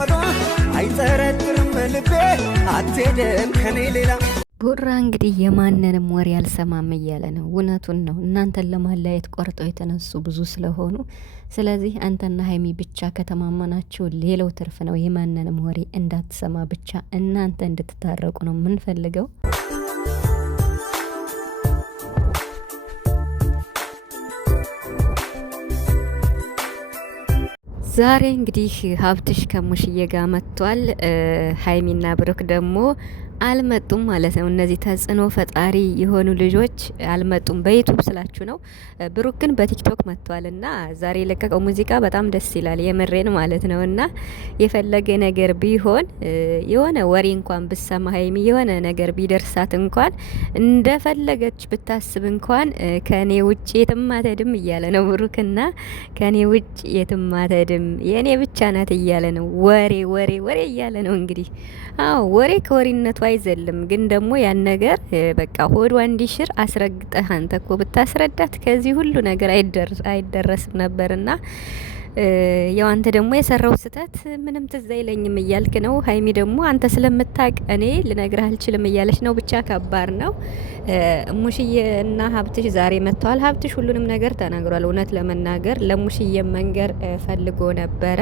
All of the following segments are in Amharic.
ዘመዷ አይጠረጥርም ልቤ አትሄድም ከኔ ሌላ። ቡራ እንግዲህ የማንንም ወሬ አልሰማም እያለ ነው። እውነቱን ነው። እናንተን ለማለያየት ቆርጠው የተነሱ ብዙ ስለሆኑ፣ ስለዚህ አንተና ሀይሚ ብቻ ከተማመናችሁ ሌላው ትርፍ ነው። የማንንም ወሬ እንዳትሰማ ብቻ እናንተ እንድትታረቁ ነው የምንፈልገው። ዛሬ እንግዲህ ሀብትሽ ከሙሽዬ ጋር መጥቷል። ሀይሚና ብሩክ ደግሞ አልመጡም ማለት ነው። እነዚህ ተጽዕኖ ፈጣሪ የሆኑ ልጆች አልመጡም። በዩቱብ ስላችሁ ነው። ብሩክ ግን በቲክቶክ መጥቷል እና ዛሬ የለቀቀው ሙዚቃ በጣም ደስ ይላል። የምሬን ማለት ነው። እና የፈለገ ነገር ቢሆን የሆነ ወሬ እንኳን ብሰማ ሀይሚ የሆነ ነገር ቢደርሳት እንኳን እንደፈለገች ብታስብ እንኳን ከኔ ውጭ የትም አትሄድም እያለ ነው ብሩክና ከኔ ውጭ የትም አትሄድም የኔ ብቻ ናት እያለ ነው። ወሬ ወሬ ወሬ እያለ ነው እንግዲህ። አዎ ወሬ ከወሬነቱ አይዘልም። ግን ደግሞ ያን ነገር በቃ ሆዷ እንዲሽር አስረግጠህ አንተ እኮ ብታስረዳት ከዚህ ሁሉ ነገር አይደረስም ነበርና ያው አንተ ደግሞ የሰራው ስህተት ምንም ትዝ አይለኝም እያልክ ነው። ሀይሚ ደግሞ አንተ ስለምታቅ እኔ ልነግርህ አልችልም እያለች ነው። ብቻ ከባድ ነው። ሙሽዬ እና ሀብትሽ ዛሬ መጥተዋል። ሀብትሽ ሁሉንም ነገር ተናግሯል። እውነት ለመናገር ለሙሽዬ መንገር ፈልጎ ነበረ።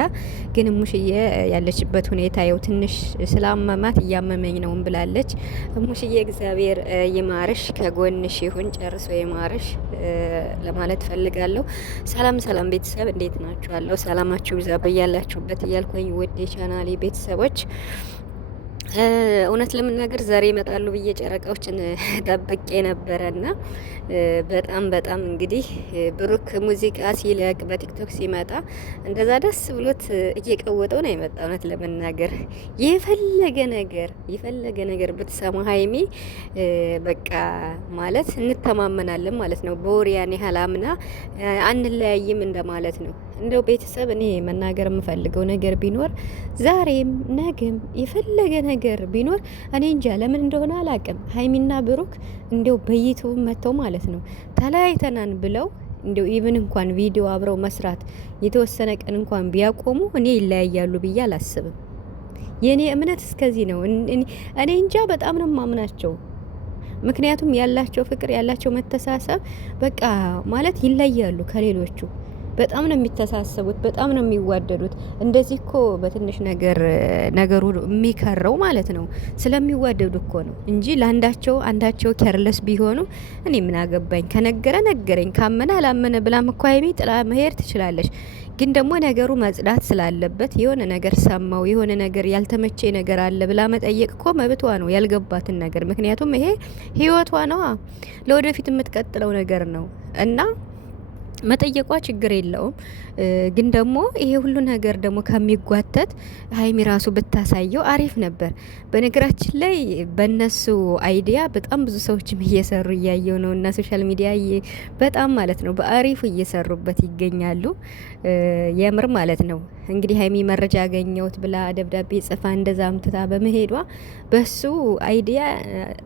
ግን ሙሽዬ ያለችበት ሁኔታ ያው ትንሽ ስላመማት እያመመኝ ነው ብላለች። ሙሽዬ እግዚአብሔር ይማርሽ፣ ከጎንሽ ይሁን፣ ጨርሶ ይማርሽ ለማለት ፈልጋለሁ። ሰላም ሰላም ቤተሰብ እንዴት ናችሁ? ሰላማችሁ ይብዛ በያላችሁበት እያልኩኝ ውድ የቻናሌ ቤተሰቦች እውነት ለመናገር ዛሬ ይመጣሉ ብዬ ጨረቃዎችን ጠብቄ ነበረና በጣም እንግዲህ ብሩክ ሙዚቃ ሲለቅ በቲክቶክ ሲመጣ እንደዛ ደስ ብሎት እየቀወጠው ነው የመጣ። እውነት ለመናገር የፈለገ ነገር ብትሰማ ሀይሚ በቃ ማለት እንተማመናለን ማለት ነው። በወሪያን ያህል አምና አንለያይም እንደማለት ነው። እንደው ቤተሰብ እኔ መናገር የምፈልገው ነገር ቢኖር ዛሬም ነገም የፈለገ ነገር ቢኖር እኔ እንጃ ለምን እንደሆነ አላቅም። ሀይሚና ብሩክ እንደው በዩቲዩብ መተው ማለት ነው ተለያይተናን ብለው እንደው ኢቭን እንኳን ቪዲዮ አብረው መስራት የተወሰነ ቀን እንኳን ቢያቆሙ እኔ ይለያያሉ ብዬ አላስብም። የኔ እምነት እስከዚህ ነው። እኔ እንጃ በጣም ነው ማምናቸው። ምክንያቱም ያላቸው ፍቅር ያላቸው መተሳሰብ በቃ ማለት ይለያሉ ከሌሎቹ። በጣም ነው የሚተሳሰቡት፣ በጣም ነው የሚዋደዱት። እንደዚህ እኮ በትንሽ ነገሩ የሚከረው ማለት ነው ስለሚዋደዱ እኮ ነው እንጂ አንዳቸው ኬርለስ ቢሆኑ እኔ ምን አገባኝ፣ ከነገረ ነገረኝ፣ ካመነ አላመነ ብላም እኮ ሀይሚ ጥላ መሄድ ትችላለች። ግን ደግሞ ነገሩ መጽዳት ስላለበት የሆነ ነገር ሰማው የሆነ ነገር ያልተመቼ ነገር አለ ብላ መጠየቅ እኮ መብቷ ነው፣ ያልገባትን ነገር። ምክንያቱም ይሄ ህይወቷ ነዋ፣ ለወደፊት የምትቀጥለው ነገር ነው እና መጠየቋ ችግር የለውም። ግን ደግሞ ይሄ ሁሉ ነገር ደግሞ ከሚጓተት ሀይሚ ራሱ ብታሳየው አሪፍ ነበር። በነገራችን ላይ በእነሱ አይዲያ በጣም ብዙ ሰዎችም እየሰሩ እያየው ነው እና ሶሻል ሚዲያ በጣም ማለት ነው በአሪፉ እየሰሩበት ይገኛሉ። የምር ማለት ነው። እንግዲህ ሀይሚ መረጃ ያገኘሁት ብላ ደብዳቤ ጽፋ እንደዛ አምትታ በመሄዷ በሱ አይዲያ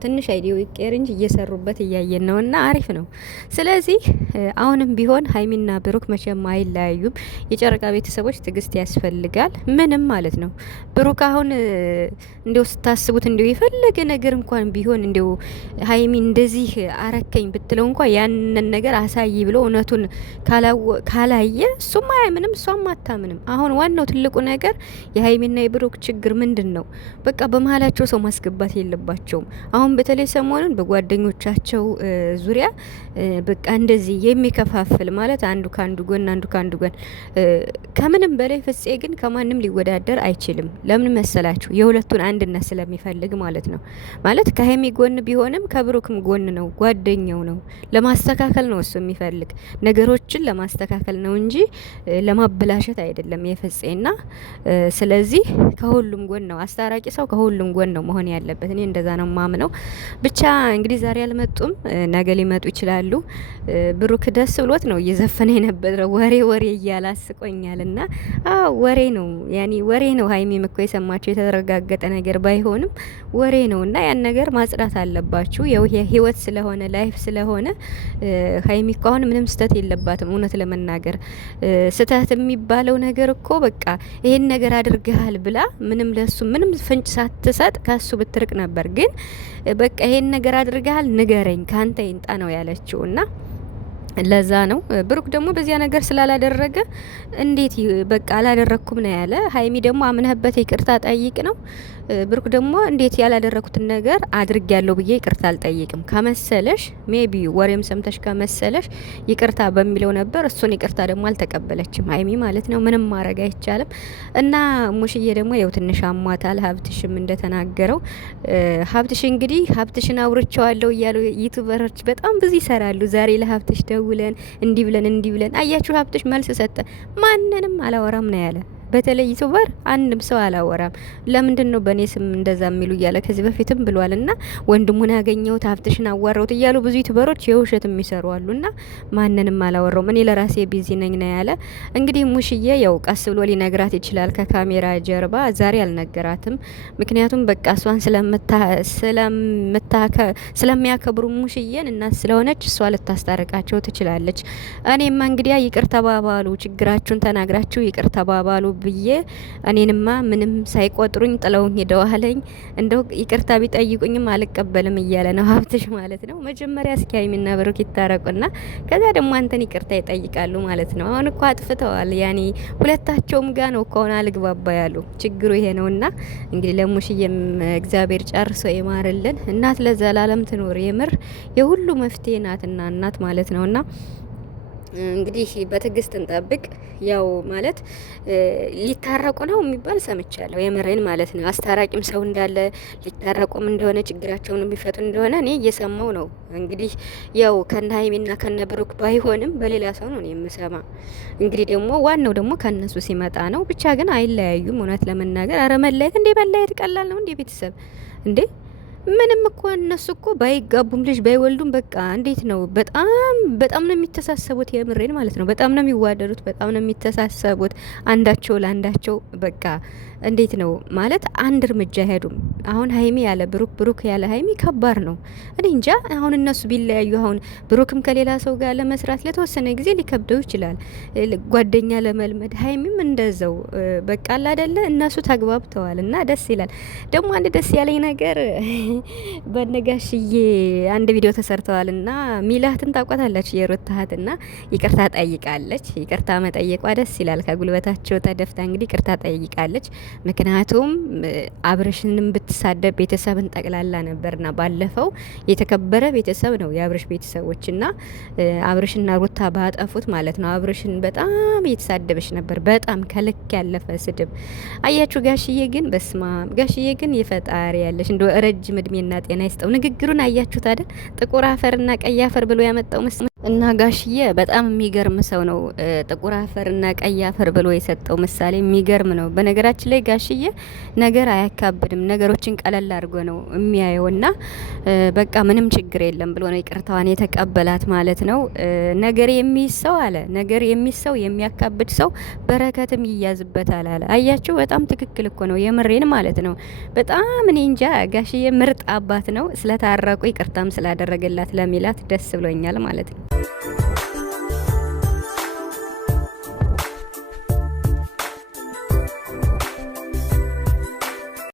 ትንሽ አይዲያው ይቀር እንጂ እየሰሩበት እያየን ነው እና አሪፍ ነው። ስለዚህ አሁንም ቢሆን ሀይሚና ብሩክ መቼም አይለያዩም። የጨረቃ ቤተሰቦች ትዕግስት ያስፈልጋል። ምንም ማለት ነው። ብሩክ አሁን እንዲው ስታስቡት እንዲው የፈለገ ነገር እንኳን ቢሆን እንዲው ሀይሚ እንደዚህ አረከኝ ብትለው እንኳን ያንን ነገር አሳይ ብሎ እውነቱን ካላየ እሱም አያምንም፣ እሷም አታምንም። አሁን ዋናው ትልቁ ነገር የሀይሚና የብሩክ ችግር ምንድን ነው? በቃ በመሀላቸው ሰው ማስገባት የለባቸውም። አሁን በተለይ ሰሞኑን በጓደኞቻቸው ዙሪያ በቃ እንደዚህ የሚከፋፍል ማለት አንዱ ካንዱ ጎን ከምንም በላይ ፍፄ ግን ከማንም ሊወዳደር አይችልም። ለምን መሰላችሁ? የሁለቱን አንድነት ስለሚፈልግ ማለት ነው። ማለት ከሀይሚ ጎን ቢሆንም ከብሩክም ጎን ነው፣ ጓደኛው ነው። ለማስተካከል ነው እሱ የሚፈልግ ነገሮችን ለማስተካከል ነው እንጂ ለማበላሸት አይደለም የፍፄና። ስለዚህ ከሁሉም ጎን ነው፣ አስታራቂ ሰው ከሁሉም ጎን ነው መሆን ያለበት። እኔ እንደዛ ነው ማምነው። ብቻ እንግዲህ ዛሬ አልመጡም፣ ነገ ሊመጡ ይችላሉ። ብሩክ ደስ ብሎት ነው እየዘፈነ የነበረው ወሬ እያለ አስቆኛልና ወሬ ነው ያኒ ወሬ ነው። ሀይሚም እኮ የሰማችሁ የተረጋገጠ ነገር ባይሆንም ወሬ ነውና ያን ነገር ማጽዳት አለባችሁ። ያው ህይወት ስለሆነ ላይፍ ስለሆነ ሀይሚ እኮ አሁን ምንም ስተት የለባትም። እውነት ለመናገር ስተት የሚባለው ነገር እኮ በቃ ይሄን ነገር አድርገሃል ብላ ምንም ለሱ ምንም ፍንጭ ሳትሰጥ ከሱ ብትርቅ ነበር። ግን በቃ ይሄን ነገር አድርገሃል ንገረኝ ካንተ ይንጣ ነው ያለችው እና ለዛ ነው ብሩክ ደግሞ በዚያ ነገር ስላላደረገ እንዴት በቃ አላደረኩም ነው ያለ። ሀይሚ ደግሞ አምነህበት ይቅርታ ጠይቅ ነው። ብሩክ ደግሞ እንዴት ያላደረኩትን ነገር አድርጊያለሁ ብዬ ይቅርታ አልጠይቅም ከመሰለሽ ሜቢ ወሬም ሰምተሽ ከመሰለሽ ይቅርታ በሚለው ነበር። እሱን ይቅርታ ደግሞ አልተቀበለችም ሀይሚ ማለት ነው። ምንም ማድረግ አይቻልም። እና ሙሽዬ ደግሞ ያው ትንሽ አሟታል። ሀብትሽም እንደተናገረው ሀብትሽ እንግዲህ ሀብትሽን አውርቼዋለሁ እያሉ ዩቲዩበሮች በጣም ብዙ ይሰራሉ። ዛሬ ለሀብትሽ ደውለን እንዲህ ብለን አያችሁ ሀብትሽ መልስ ሰጠ። ማንንም አላወራም ነው ያለ። በተለይ ዩቲዩበር አንድም ሰው አላወራም። ለምንድን ነው በእኔ ስም እንደዛ የሚሉ እያለ ከዚህ በፊትም ብሏልና ወንድሙን ያገኘሁት ሀብትሽን አዋራሁት እያሉ ብዙ ዩቲዩበሮች የውሸት የሚሰሩ አሉና ማንንም አላወራውም እኔ ለራሴ ቢዚ ነኝ ነው ያለ። እንግዲህ ሙሽዬ ያው ቀስ ብሎ ሊነግራት ይችላል ከካሜራ ጀርባ። ዛሬ አልነገራትም። ምክንያቱም በቃ እሷን ስለሚያከብሩ ሙሽዬን እናት ስለሆነች እሷ ልታስታርቃቸው ትችላለች። እኔማ እንግዲያ ይቅር ተባባሉ፣ ችግራችሁን ተናግራችሁ ይቅር ተባባሉ ብዬ እኔንማ ምንም ሳይቆጥሩኝ ጥለውኝ ሄደዋለኝ። እንደው ይቅርታ ቢጠይቁኝም አልቀበልም እያለ ነው ሀብትሽ ማለት ነው። መጀመሪያ እስኪ ሀይሚና ብሩክ ይታረቁና ከዛ ደግሞ አንተን ይቅርታ ይጠይቃሉ ማለት ነው። አሁን እኮ አጥፍተዋል። ያኔ ሁለታቸውም ጋር ነው እኮ አሁን አልግባባ ያሉ። ችግሩ ይሄ ነውና እንግዲህ ለሙሽዬም እግዚአብሔር ጨርሶ ይማርልን። እናት ለዘላለም ትኖር። የምር የሁሉ መፍትሄ ናትና እናት ማለት ነውና እንግዲህ በትዕግስት እንጠብቅ። ያው ማለት ሊታረቁ ነው የሚባል ሰምቻለሁ። የምሬን ማለት ነው። አስታራቂም ሰው እንዳለ ሊታረቁም እንደሆነ ችግራቸውን የሚፈቱ እንደሆነ እኔ እየሰማው ነው። እንግዲህ ያው ከነ ሀይሚና ከነ ብሩክ ባይሆንም በሌላ ሰው ነው የምሰማ። እንግዲህ ደግሞ ዋናው ደግሞ ከነሱ ሲመጣ ነው። ብቻ ግን አይለያዩም። እውነት ለመናገር አረ መለየት እንዴ መለየት ቀላል ነው እንዴ? ቤተሰብ እንዴ ምንም እኮ እነሱ እኮ ባይጋቡም ልጅ ባይወልዱም በቃ እንዴት ነው በጣም ነው የሚተሳሰቡት። የምሬን ማለት ነው። በጣም ነው የሚዋደዱት፣ በጣም ነው የሚተሳሰቡት አንዳቸው ለአንዳቸው በቃ እንዴት ነው ማለት አንድ እርምጃ አይሄዱም። አሁን ሀይሚ ያለ ብሩክ፣ ብሩክ ያለ ሀይሚ ከባድ ነው። እኔ እንጃ አሁን እነሱ ቢለያዩ አሁን ብሩክም ከሌላ ሰው ጋር ለመስራት ለተወሰነ ጊዜ ሊከብደው ይችላል፣ ጓደኛ ለመልመድ። ሀይሚም እንደዛው በቃ አለ አይደለ እነሱ ተግባብተዋል እና ደስ ይላል። ደግሞ አንድ ደስ ያለኝ ነገር በነጋሽዬ አንድ ቪዲዮ ተሰርተዋል እና ሚላትን ታውቋታላችሁ የሩት እህትና ይቅርታ ጠይቃለች። ይቅርታ መጠየቋ ደስ ይላል። ከጉልበታቸው ተደፍታ እንግዲህ ይቅርታ ጠይቃለች። ምክንያቱም አብርሽንም ብትሳደብ ቤተሰብን ጠቅላላ ነበርና ባለፈው የተከበረ ቤተሰብ ነው የአብርሽ ቤተሰቦችና አብርሽና ሩታ ባጠፉት ማለት ነው። አብርሽን በጣም እየተሳደበች ነበር፣ በጣም ከልክ ያለፈ ስድብ። አያችሁ ጋሽዬ ግን በስማ ጋሽዬ ግን የፈጣሪ ያለሽ እንደ ረጅም እድሜና ጤና ይስጠው። ንግግሩን አያችሁት አይደል? ጥቁር አፈርና ቀይ አፈር ብሎ ያመጣው እና ጋሽዬ በጣም የሚገርም ሰው ነው። ጥቁር አፈርና ቀይ አፈር ብሎ የሰጠው ምሳሌ የሚገርም ነው። በነገራችን ላይ ጋሽዬ ነገር አያካብድም፣ ነገሮችን ቀለል አድርጎ ነው የሚያየውና በቃ ምንም ችግር የለም ብሎ ነው ይቅርታዋን የተቀበላት ማለት ነው። ነገር የሚይዝ ሰው አለ ነገር የሚይዝ ሰው የሚያካብድ ሰው በረከትም ይያዝበታል አለ። አያችሁ በጣም ትክክል እኮ ነው። የምሬን ማለት ነው። በጣም እኔ እንጃ ጋሽዬ ምርጥ አባት ነው። ስለታረቁ ይቅርታም ስላደረገላት ለሚላት ደስ ብሎኛል ማለት ነው።